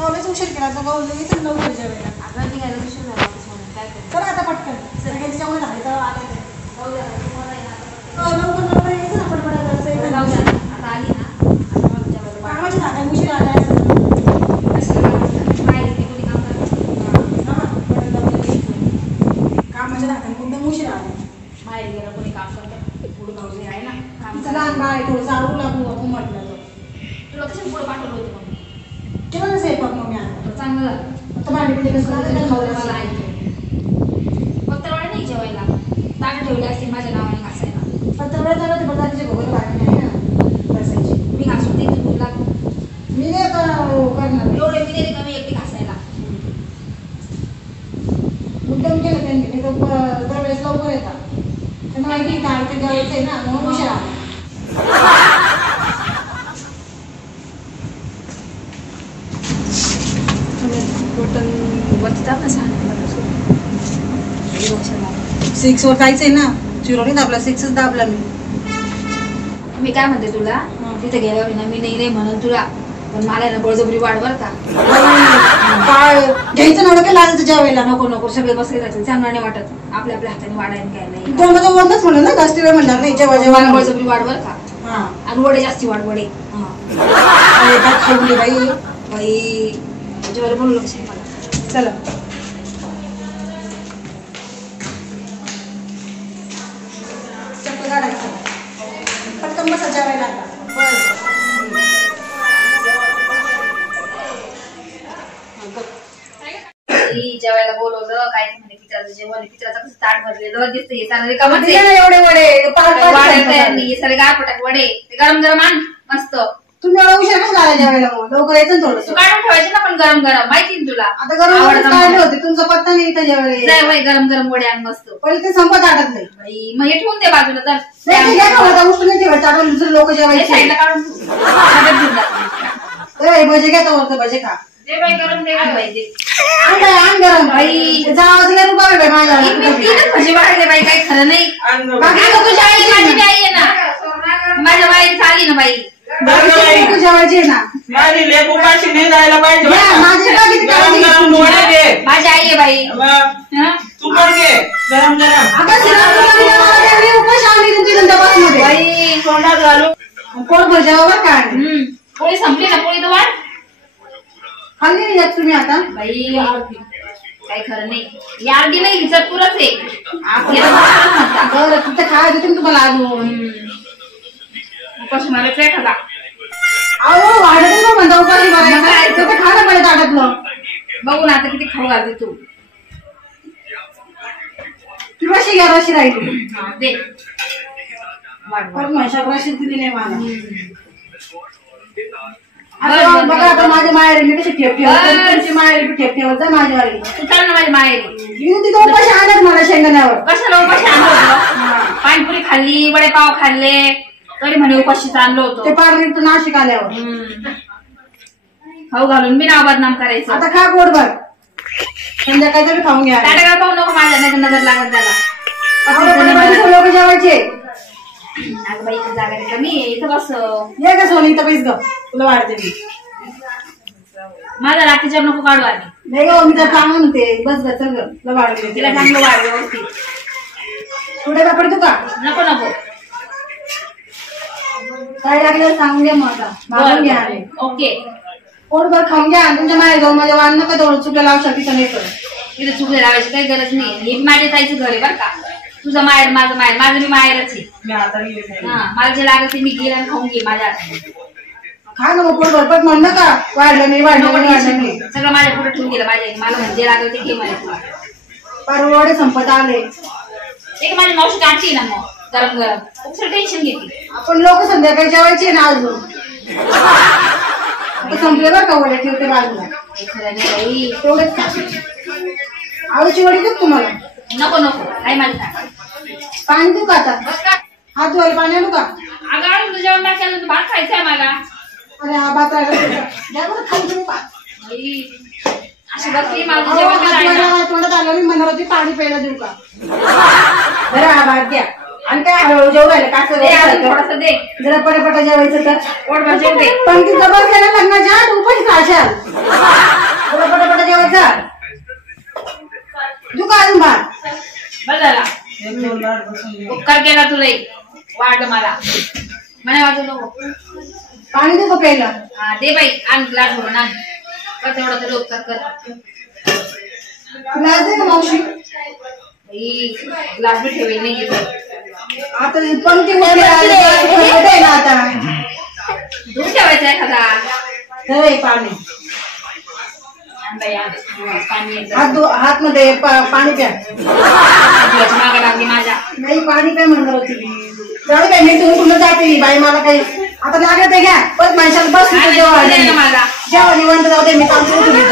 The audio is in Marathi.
कॉलेज उशीर केला तर गावलं इथं लवकर जेवायला. आता निघायला उशीर झाला म्हणून काय करायचं. चला आता पटकन सगळ्यांची जेवण झाले तर आले ते. लवकर लवकर यायचं ना आपण पडायचं जाऊ द्या आता आली ना आता मला जेवायला कामाच्या धागा उशीर आला बाहेर ते कोणी काम करत कामाच्या धागा कोणत्या उशीर आला बाहेर गेलं कोणी काम करतं पुढं भाऊजी आहे ना काम तिचं लहान बाळ आहे थोडं चालू लागू आपण म्हटलं तुला कसं पुढं पाठवलं होतं मग केलं ना स्वयंपाक मग मी आता चांगलं झालं आता भांडी पिढी कसं मला ऐकतो फक्त वेळ नाही जेवायला ताट ठेवले असतील माझ्या नावाने घासायला पण तेवढं झालं ते बघायचे भोगल बाकी नाही ना बसायची मी घासून देते तुला मी नाही आता करणार एवढे मी देते कमी एकटी घासायला मुद्दाम केलं त्यांनी नाही तर दरवेळेस लवकर येतात त्यांना माहिती काय ते द्यायचं आहे ना म्हणून उशीर आला सिक्स वर जायचंय ना चिरोणी दाबला सिक्सच दाबला मी काय म्हणते तुला तिथे गेल्यावर ना मी नाही म्हणून तुला पण मला ना बळजबरी वाढ बर का काय घ्यायचं नव्हतं काय लागलं तुझ्या वेळेला नको नको सगळे बसले जायचे चांगलं नाही वाटत आपल्या आपल्या हाताने वाढायला काय नाही तोंडाचं वरच म्हणलं ना जास्ती वेळ म्हणणार नाही जेव्हा जेव्हा मला बळजबरी वाढ बर का हा आणि वडे जास्ती वाढ वडे खाऊन बाई बाई जेवायला बोलू लक्ष मला चला चक्कर काढायचं पटकन बसा जेवायला जेवायला बोलवलं काय म्हणे पित्राचं जेवण पित्राचं कसं ताट भरलेलं दिसतं हे सारे कामच एवढे वडे सारे गारपटाक वडे ते गरम गरम आण मस्त तुम्ही एवढा उशीर कसं झाला जेवायला मग लवकर यायचं ना थोडं तू काढून ठेवायचे ना पण गरम गरम माहिती ना तुला आता गरम काढले होते तुमचा पत्ता नाही इथं जेवायला नाही बाई गरम गरम वडे आण मस्त पहिले ते संपत आटत नाही बाई मग हे ठेवून दे बाजूला तर नाही घ्या का आता उष्ट नाही ठेवायचं आता दुसरे लोक जेवायचे साईडला काढून ठेव. डब्यात घेऊन जाते. भजे घ्या तर भजे खा दे बाई गरम दे बाई दे आण गरम बाई जावाचं काय रुपये बाई माझ्या तीनच भजी वाढले बाई काही खरं नाही बाकी तुझ्या आई माझी बी आई आहे ना माझ्या बाई आली ना बाई जेवायचे ना माझी लेकू पाशी नाही जायला पाहिजे माझी गरम वडे दे माझी आई आहे बाई तू पण घे गरम गरम बाई तोंडात घालू पोट भर जेवा काय पोळी संपली ना पोळी तर वाढ खाल्ली नाही जात तुम्ही आता बाई काही खरं नाही या अर्धी नाही हिचत पुरच आहे आपल्याला बरं तिथं खायला देते तुम्हाला अजून उपाशी मला पेट होता अहो वाढत ना म्हणता उपाशी मारायचं खाणं पाहिजे ताटातलं बघू ना आता किती खाऊ घालते तू ती रशी घ्या रशी राहिली दे वाढ वाढ म्हैशाक रशी दिली नाही मला आता बघा आता माझ्या माहेर मी कशी ठेप ठेवते माहेर ठेप ठेवत जा माझ्यावारी तू चाल ना माझी माहेरी येऊन तिथं उपाशी आणत मला शेंगण्यावर कशाला उपाशी आणलं होतं पाणीपुरी खाल्ली वडेपाव खाल्ले तरी म्हणे उपाशीच आणलं होतं ते पार्लीत नाशिक आल्यावर खाऊ घालून मी नाव बदनाम करायचं आता खा पोटभर संध्याकाळी तरी खाऊन घ्या ताटाकडे पाहू नको माझ्या नाही नजर लागत त्याला लोक जेवायचे अगं बाई इथं जागा कमी आहे इथं बस ये का सोनी इथं पैस ग तुला वाढते मी माझा रात्रीच्या नको काढू आधी नाही ग मी तर चांगलं म्हणते बस ग चल ग तुला वाढते तिला चांगलं वाढ व्यवस्थित थोडे कापड तू का नको नको काय लागलं सांगून घ्या मग आता मागून घ्या ओके पोटभर खाऊन घ्या तुमच्या माहेर जाऊन माझ्या वाढ नका तेवढं चुकल्या लावू शकते नाही तर इथं चुकले लावायची काही गरज नाही हे माझ्या ताईचं घर आहे बरं का तुझं माहेर माझं मी माहेरच आहे मी आता गेले मला जे लागत ते मी गेला आणि खाऊन घे माझ्या हाताने खा ना मग पोटभर पण म्हण नका वाढलं नाही वाढलं नाही वाढलं नाही सगळं माझ्या पुढे ठेवून दिलं माझ्या मला म्हणजे लागलं ते घे मला तुला परवडे संपत आले एक माझी मावशी काढते ना मग गरम गरम दुसरं टेन्शन घेते आपण लोक संध्याकाळी जेवायचे ना अजून संपले बरं का वडे ठेवते बाजूला खरं नाही तेवढेच खा आळूची वडी देऊ तुम्हाला नको नको काय माझ्या पाणी देऊ का आता हात धुवायला पाणी आणू का अगं तुझं जेवण नाही केलं भात खायचंय मला अरे हा भात राहिला खाली तुम्ही अशी बसली माझं जेवण तोंडात आलं मी म्हणणार होती पाणी प्यायला देऊ का बरं हा भात द्या आणि काय हळूहळू जेवू राहिलं का थोडस दे जरा पटापटा जेवायचं तर पोट भर जेवते पण ती जबर केलं लग्नाच्या उपाशी खाशाल खायचा दुका अजून भात बस झाला एक दोन लाट बसून घे. उपकार केला तुला वाढ मला म्हणे वाजू नको पाणी दे का प्यायला हा दे बाई आण ग्लास भरून आण कर तेवढा तरी उपकार कर ग्लास दे ना मावशी ग्लास बी ठेवेल नाही घेत आता पंक्ती मध्ये आले ना आता दूध ठेवायचा एखादा हे पाणी आण बाई आण पाणी येतं. हात मध्ये पाणी प्या तुझ्याची मागं लागली माझ्या नाही पाणी प्या म्हणणार होती मी जाऊ काय मी तुम्ही जाते बाई मला काही आता लागत आहे घ्या पण माणसाला बस आणि जेव्हा तुझ्या मला जेव्हा निवांत जाऊ दे मी काम करू तुम्ही